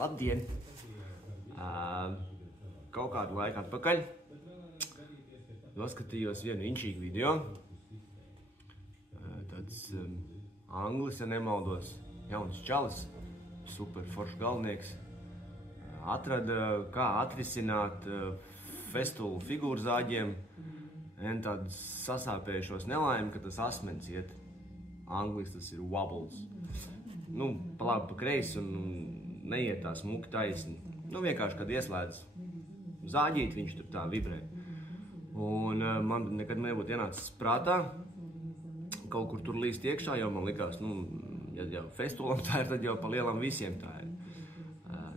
Labdien! Kaut kādu laiku atpakaļ noskatījos vienu inčīgu video. Tāds anglis, ja nemaldos, jauns čalis, super foršs galvnieks, atrada, kā atrisināt festulu figūru zāģiem tādu sasāpējušos nelaimi, ka tas asmens iet. Anglis tas ir wobbles. Nu, pa labi, pa kreisi un neiet tā smuki taisni. Nu, vienkārši, kad ieslēdz zāģīt, viņš tur tā vibrē. Un man nekad nebūtu ienācis prātā kaut kur tur līst iekšā, jo man likās, nu, ja jau festulam tā ir, tad jau pa lielam visiem tā ir.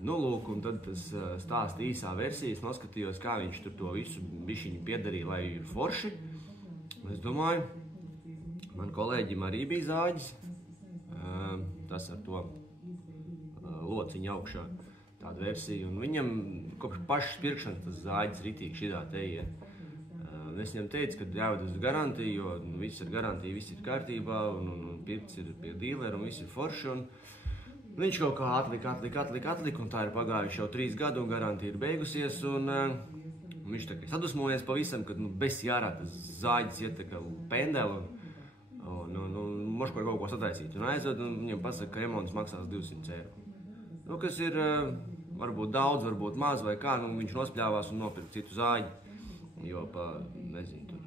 Nu, lūk, un tad tas stāsta īsā versijas, noskatījos, kā viņš tur to visu bišķiņu piedarīja, lai ir forši. Un es domāju, man kolēģim arī bija zāģis, tas ar to lociņu augšā, tāda versija, un viņam kopš pašas pirkšanas tas zāģis ritīgi šidā te iet. Es viņam teicu, ka jāved uz garantiju, jo viss ir garantija, viss ir kārtībā, un pirkts ir pie dīlera, un viss ir forši, un viņš kaut kā atlika, un tā ir pagājuši jau 3 gadu, un garantija ir beigusies, un viņš tā kā sadusmojies pavisam, kad bez jārā tas zāģis iet tā kā pendeli, un moško ir kaut ko sataisīt. Un aizved, un viņam pasaka, ka remonts maksās 200 eiro. Nu, kas ir varbūt daudz, varbūt maz vai kā, nu viņš nospļāvās un nopirka citu zāģi. Jo pa, nezinu, tur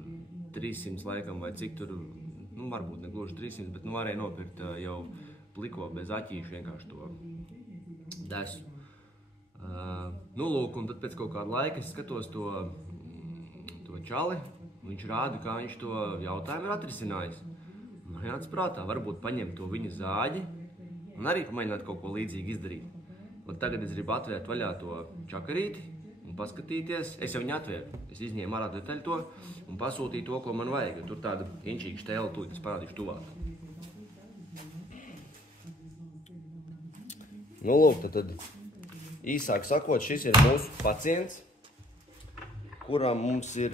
300 laikam vai cik tur, nu varbūt ne gluži 300, bet nu varēja nopirkt jau pliko bez aķīšu vienkārši to desu. Nu lūk, un tad pēc kaut kāda laika es skatos to čali, viņš rāda, kā viņš to jautājumu ir atrisinājis. Man jānāc prātā, varbūt paņemt to viņa zāģi un arī pamēģināt kaut ko līdzīgi izdarīt. Un tagad es gribu atvērt vaļā to čakarīti un paskatīties. Es jau viņu atvēru. Es izņēmu ārā detaļu to un pasūtīju to, ko man vajag. Tur tāda inčīga štēla tūlīt, es parādīšu tuvāk. Nu, lūk, tad īsāk sakot, šis ir mūsu pacients, kuram mums ir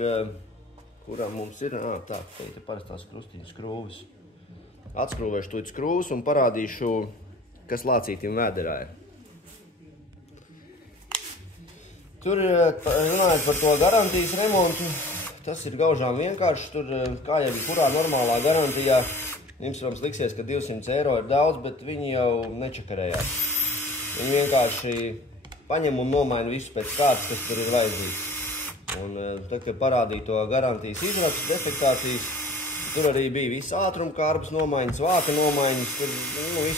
tā, te parastās krustiņas skrūvis. Atskrūvēšu tūlīt skrūvis un parādīšu, kas lācītim vēderā ir. Tur, runājot par to garantijas remontu, tas ir gaužām vienkārši. Tur, kā jau kurā normālā garantijā, jums, protams, liksies, ka 200 eiro ir daudz, bet viņi jau nečakarējās. Viņi vienkārši paņem un nomaina visu pēc kārtas, kas tur ir vajadzīgs. Un tad, kad parādīja to garantijas izrakstu, defektācijas, tur arī bija viss ātrumkārbas nomaiņas, vāka nomaiņas, tur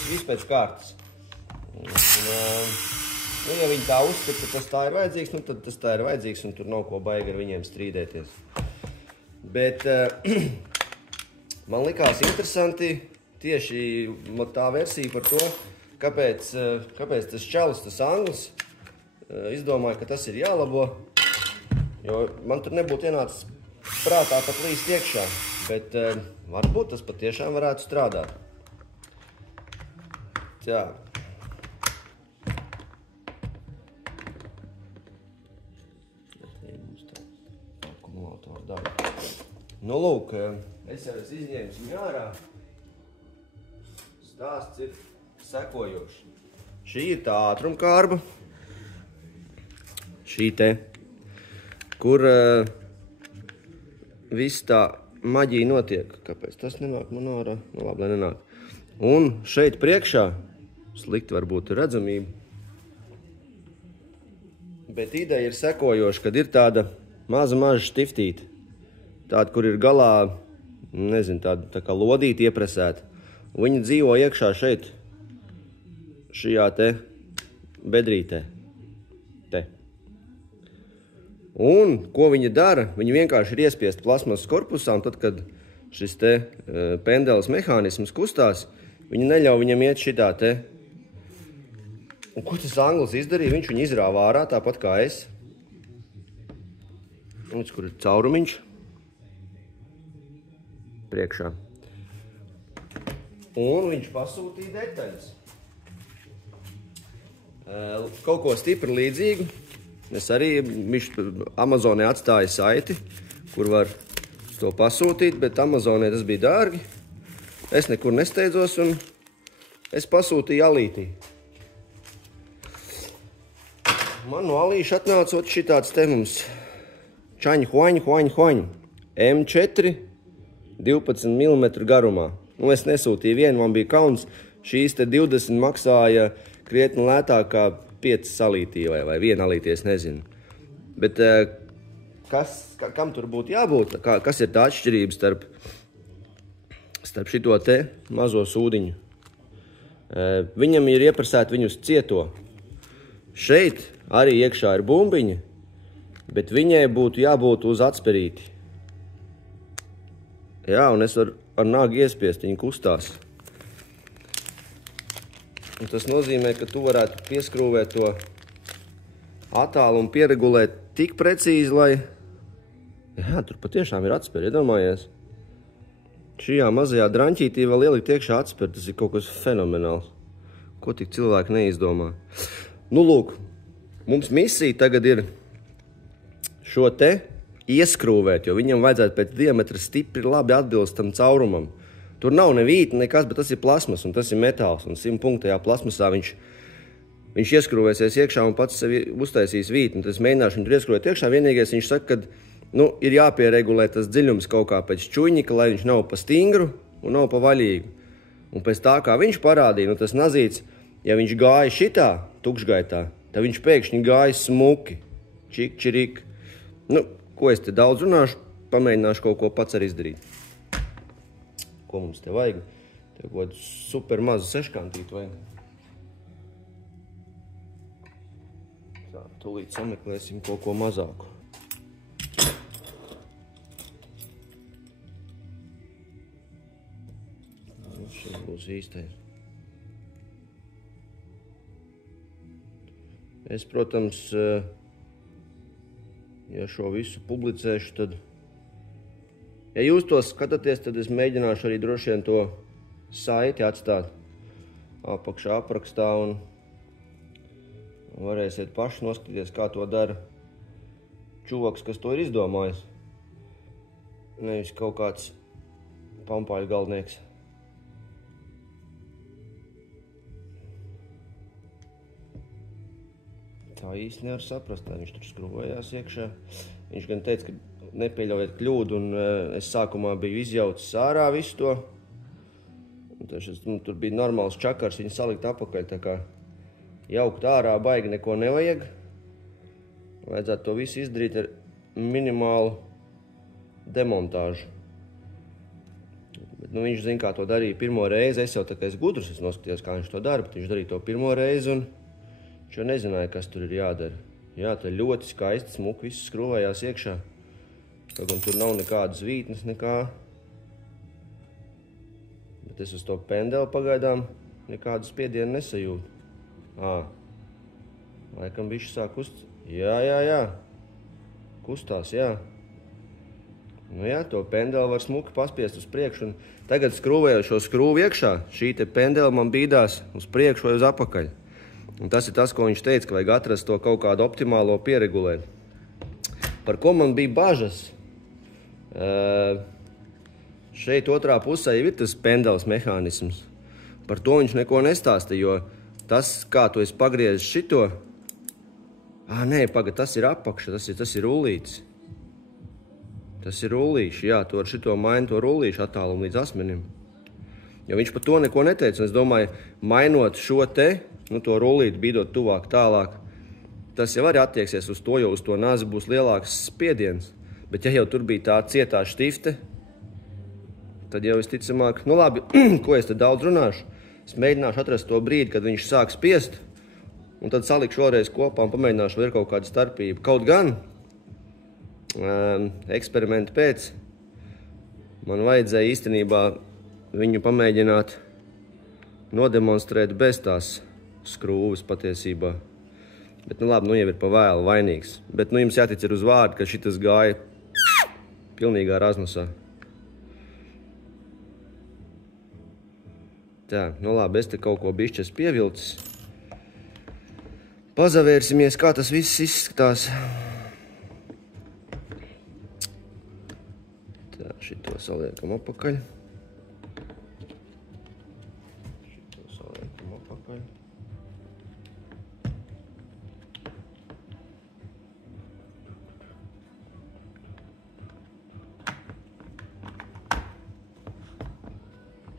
viss pēc kārtas. Nu, ja viņi tā uzskata, ka tas tā ir vajadzīgs, nu tad tas tā ir vajadzīgs, un tur nav ko baigi ar viņiem strīdēties. Bet man likās interesanti tieši tā versija par to, kāpēc tas čalis, tas anglis, izdomāja, ka tas ir jālabo, jo man tur nebūtu ienācis prātā pat līst iekšā, bet varbūt tas patiešām varētu strādāt. Tā. Nu, lūk, es jau esmu izņēmis viņu ārā. Stāsts ir sekojošs. Šī ir tā ātrumkārba. Šī te, kur viss tā maģija notiek. Kāpēc tas nenāk man ārā? Nu, labi, lai nenāk. Un šeit priekšā, slikti varbūt redzamība, bet ideja ir sekojoša, kad ir tāda maza štiftīte. Tāda, kur ir galā, nezinu, tāda tā kā lodīte iepresēta. Viņa dzīvo iekšā šeit, šajā te bedrītē. Te. Un, ko viņa dara? Viņa vienkārši ir iespiesta plasmasas korpusā, un tad, kad šis te pendeles mehānisms kustās, viņa neļauj viņam iet šitā te. Un ko tas anglis izdarīja? Viņš viņu izrāva ārā, tāpat kā es. Un, kur ir caurumiņš. Priekšā. Un viņš pasūtīja detaļas. Kaut ko stipri līdzīgu. Es arī Amazonē atstāju saiti, kur var to pasūtīt, bet Amazonē tas bija dārgi. Es nekur nesteidzos un es pasūtīju alītī. Man no Alīša atnācot šitāds te mums huaņ. M4 12 mm garumā. Nu, es nesūtīju vienu, man bija kauns. Šīs te 20 maksāja krietni lētāk kā 5 salītī vai 1 alītī, es nezinu. Bet kam tur būtu jābūt? Kas ir tā atšķirība starp šito te mazo sūdiņu? Viņam ir ieprasēti viņus cieto. Šeit arī iekšā ir bumbiņa, bet viņai būtu jābūt uz atsperīti. Jā, un es varu ar nāgu iespiest, viņi kustās. Un tas nozīmē, ka tu varētu pieskrūvēt to attālumu, pieregulēt tik precīzi, lai... Jā, tur patiešām ir atsperi, iedomājies. Šajā mazajā draņķītī vēl ielikt iekšā atsperi, tas ir kaut kas fenomenāls. Ko tik cilvēki neizdomā. Nu, lūk, mums misija tagad ir šo te ieskrūvēt, jo viņam vajadzētu pēc diametra stipri labi atbilst tam caurumam. Tur nav ne vīta, nekas, bet tas ir plasmas un tas ir metāls. Un 100 punktajā plasmasā viņš ieskrūvēsies iekšā un pats sevi uztaisīs vītu. Un tas mēģināšu viņu tur ieskrūvēt iekšā. Vienīgais viņš saka, ka ir jāpieregulē tas dziļums kaut kā pēc čuņika, lai viņš nav pa stingru un nav pa vaļīgu. Un pēc tā, kā viņš parādīja, tas nazīts, ja viņš gāja šitā tukšgaitā, tad viņš pēkšņi gāja smuki. Čik, čirik. Ko es te daudz runāšu, pamēģināšu kaut ko pats arī izdarīt. Ko mums te vajag? Te kaut super mazu seškantītu vajag. Tā, tūlīt sameklēsim kaut ko mazāku. Šis būs īstais. Es, protams, ja šo visu publicēšu, tad, ja jūs to skatāties, tad es mēģināšu arī droši vien to saiti atstāt apakšā aprakstā un varēsiet paši noskatīties, kā to dara čuvaks, kas to ir izdomājis. Nevis kaut kāds pampāļu galvnieks. Tā īsti nevar saprast, viņš tur skrūvējās iekšā. Viņš gan teica, ka nepieļaujiet kļūdu, un es sākumā biju izjaucis ārā visu to. Tur bija normāls čakars, viņu salikt apakaļ, tā kā jaukt ārā baigi neko nevajag. Vajadzētu to visu izdarīt ar minimālu demontāžu. Bet, viņš zina, kā to darīja pirmo reizi. Es jau tā kā es gudrus, es noskatījos, kā viņš to dara, bet viņš darīja to pirmo reizi, un viņš jau nezināja, kas tur ir jādara. Jā, tā ļoti skaisti, smuki, viss skrūvējās iekšā. Gan tur nav nekādas vītnes, nekā. Bet es uz to pendeli pagaidām nekādu spiedienu nesajūtu. Laikam bišķi sāk kust. Jā. Kustās, jā. Jā, to pendeli var smuki paspiest uz priekšu. Un tagad skrūvējot šo skrūvu iekšā, šī te pendeli man bīdās uz priekšu vai uz apakaļ. Un tas ir tas, ko viņš teica, ka vajag atrast to kaut kādu optimālo pieregulēt. Par ko man bija bažas? Šeit otrā pusē ir tas pendeles mehānisms. Par to viņš neko nestāsta, jo tas, kā tu esi pagriezis šito... Nē, pagad, tas ir apakša, tas ir rullīts. Tas ir rullīši, jā, tu ar šito maini to rullīšu attālumu līdz asmenim. Jo viņš par to neko neteica, un es domāju, mainot šo te, to rullīti, bīdot tuvāk, tālāk, tas jau arī attieksies uz to, jo uz to nāzi būs lielāks spiediens. Bet ja jau tur bija tā cietā štifte, tad jau visticamāk, labi, ko es te daudz runāšu, es mēģināšu atrast to brīdi, kad viņš sāk spiest, un tad salikšu vēlreiz kopā un pamēģināšu, vai ir kaut kāda starpība. Kaut gan, eksperimentu pēc, man vajadzēja īstenībā viņu pamēģināt nodemonstrēt bez tās skrūves patiesībā. Bet, labi, jau ir pa vēlu vainīgs. Bet, jums jātic ir uz vārdu, ka šitas gāja pilnīgā razmasā. Tā, labi, es te kaut ko bišķi esmu pievilcis. Pazavērsimies, kā tas viss izskatās. Tā, šito saliekam apakaļ.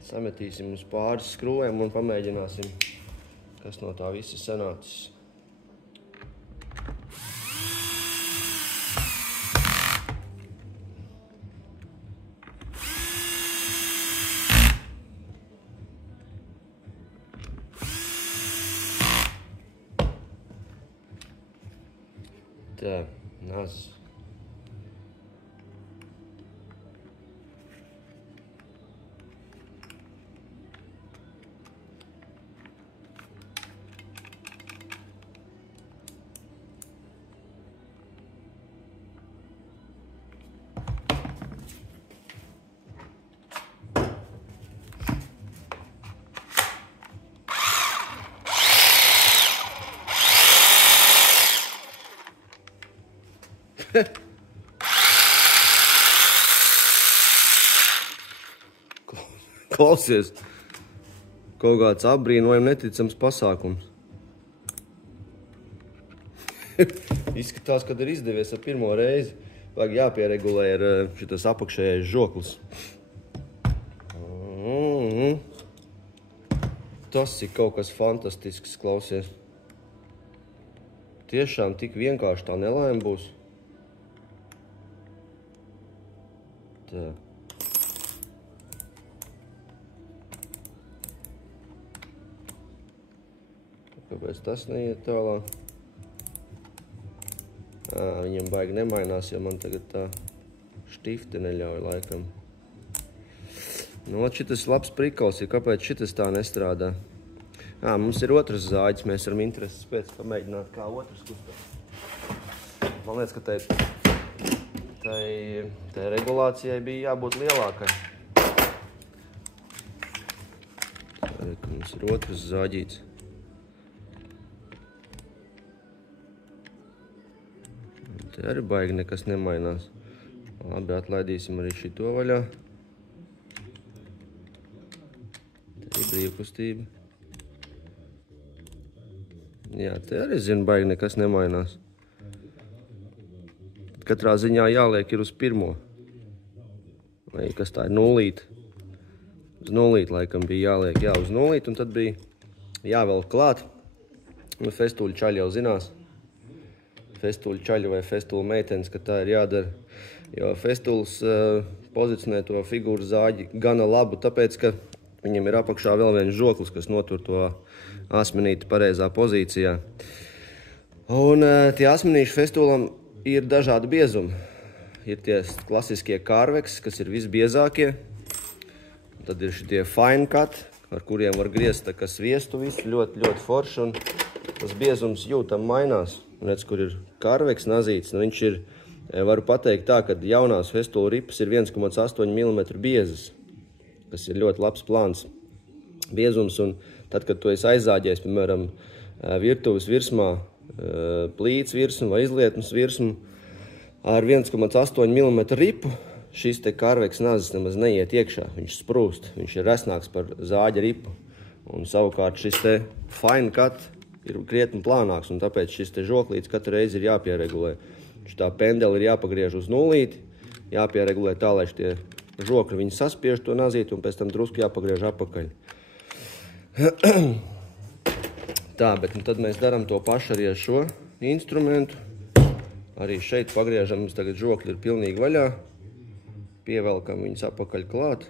Sametīsim uz pāris skrūvēm un pamēģināsim, kas no tā visa sanācis. Tā, nazs. Klausies, kaut kāds apbrīnojami neticams pasākums. Izskatās, kad ir izdevies ar pirmo reizi. Vajag jāpieregulē ar šitas apakšējais žoklis. Tas ir kaut kas fantastisks, klausies. Tiešām tik vienkārši tā nelaime būs. Tā. Kāpēc tas neiet tālāk? Viņam baigi nemainās, jo man tagad tā štifte neļauj laikam. Nu, šitas labs prikals ir, kāpēc šitas tā nestrādā. Mums ir otrs zāģis, mēs varam intereses pēc pamēģināt, kā otrs kustās. Man liekas, ka tai regulācijai bija jābūt lielākai. Tā, ka mums ir otrs zāģīts. Te arī baigi nekas nemainās. Labi, atlaidīsim arī šito vaļā. Te ir brīvkustība. Jā, te arī, zinu, baigi nekas nemainās. Katrā ziņā jāliek ir uz pirmo. Vai kas tā ir nulīt. Uz nulīt laikam bija jāliek, jā, uz nulīt, un tad bija jāvelk klāt. Un festuļu čaļi jau zinās. Festuļu čaļu vai festuļu meitenes, ka tā ir jādara. Jo festuļs pozicionē to figūru zāģi gana labu, tāpēc, ka viņam ir apakšā vēl viens žoklis, kas notur to asmenīti pareizā pozīcijā. Un tie asmenīši festuļam ir dažādi biezumi. Ir tie klasiskie Carvex, kas ir visbiezākie. Tad ir šitie fine cut, ar kuriem var griezt tā kā sviestu visu, ļoti, ļoti forši, un tas biezums jūtam mainās. Redz, kur ir Carvex nazīts, nu viņš ir, varu pateikt tā, ka jaunās festuļu ripas ir 1,8 mm biezas, kas ir ļoti labs plāns biezums, un tad, kad tu esi aizāģējis, piemēram, virtuves virsmā, plīts virsmu vai izlietnes virsmu ar 1,8 mm ripu, šis te Carvex nazis nemaz neiet iekšā, viņš sprūst, viņš ir resnāks par zāģa ripu, un savukārt šis te fine cut ir krietni plānāks, un tāpēc šis te žoklīts katru reizi ir jāpieregulē. Šitā pendeli ir jāpagriež uz nulīti, jāpieregulē tā, lai šitie žokļi viņi saspiež to nazīti, un pēc tam drusku jāpagriež apakaļ. Tā, bet tad mēs daram to pašu arī ar šo instrumentu. Arī šeit pagriežam, mums tagad žokļi ir pilnīgi vaļā. Pievelkam viņus apakaļ klāt.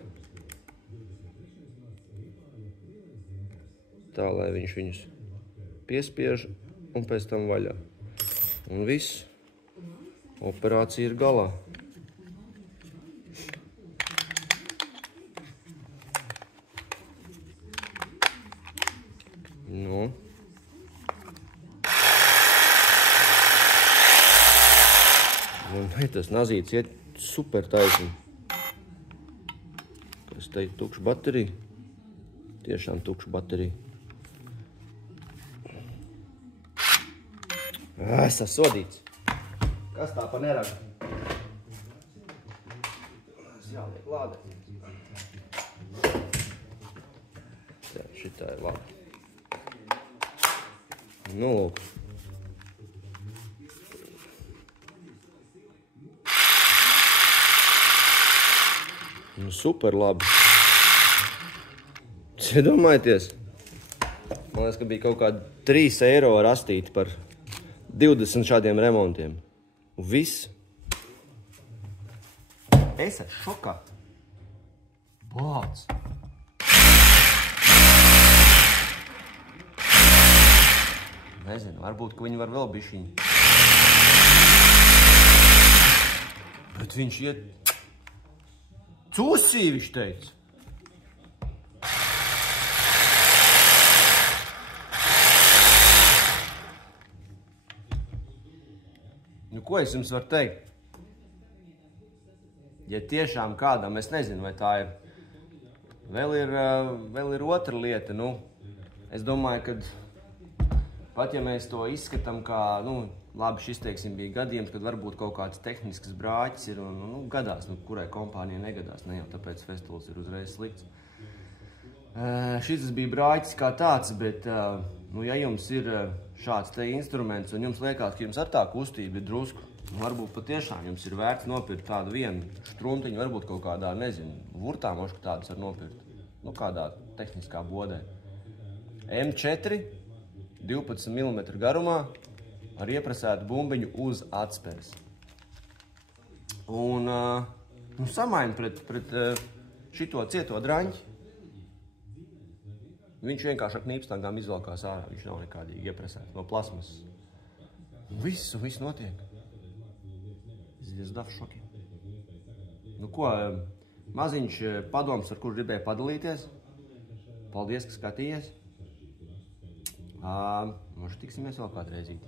Tā, lai viņš viņus piespiež un pēc tam vaļā. Un viss. Operācija ir galā. Nu. Un tas nazīts iet super taisni. Kas te ir tukša baterija? Tiešām tukša baterija. Es esmu sodīts. Kas tā pa neraga? Tas jāliek lādē. Tā, šitā ir labi. Nu, lūk. Nu, super labi. Jūs iedomājaties? Man liekas, ka bija kaut kādi 3 eiro rastīti par 20 šādiem remontiem. Un viss. Es esmu šokā. Bāc. Nezinu, varbūt, ka viņi var vēl bišķiņu. Bet viņš iet... Cūsī, viņš teica. Nu, ko es jums varu teikt? Ja tiešām kādam, es nezinu, vai tā ir, vēl ir otra lieta, nu, es domāju, ka pat ja mēs to izskatām kā, nu, labi, šis, teiksim, bija gadījums, kad varbūt kaut kāds tehnisks brāķis ir, un, nu, gadās, nu, kurai kompānija negadās, ne jau tāpēc festivals ir uzreiz slikts. Šis bija brāķis kā tāds, bet, nu, ja jums ir šāds te instruments, un jums liekas, ka jums ar tā kustība ir drusku, nu, varbūt patiešām jums ir vērts nopirkt tādu vienu štrumtiņu, varbūt kaut kādā, nezinu, vurtā mošku tādas var nopirkt, nu, kādā tehniskā bodē. M4, 12 mm garumā, ar ieprasētu bumbiņu uz atsperes. Un, nu, samaini pret šito cieto draņķi. Viņš vienkārši ar knīpstangām izvalkās ārā, viņš nav nekādīgi ieprasēts no plasmasas. Viss notiek. Es davu šoki. Nu ko, maziņš padoms, ar kur gribēju padalīties. Paldies, ka skatījies. Možda tiksimies vēl kādreizīt.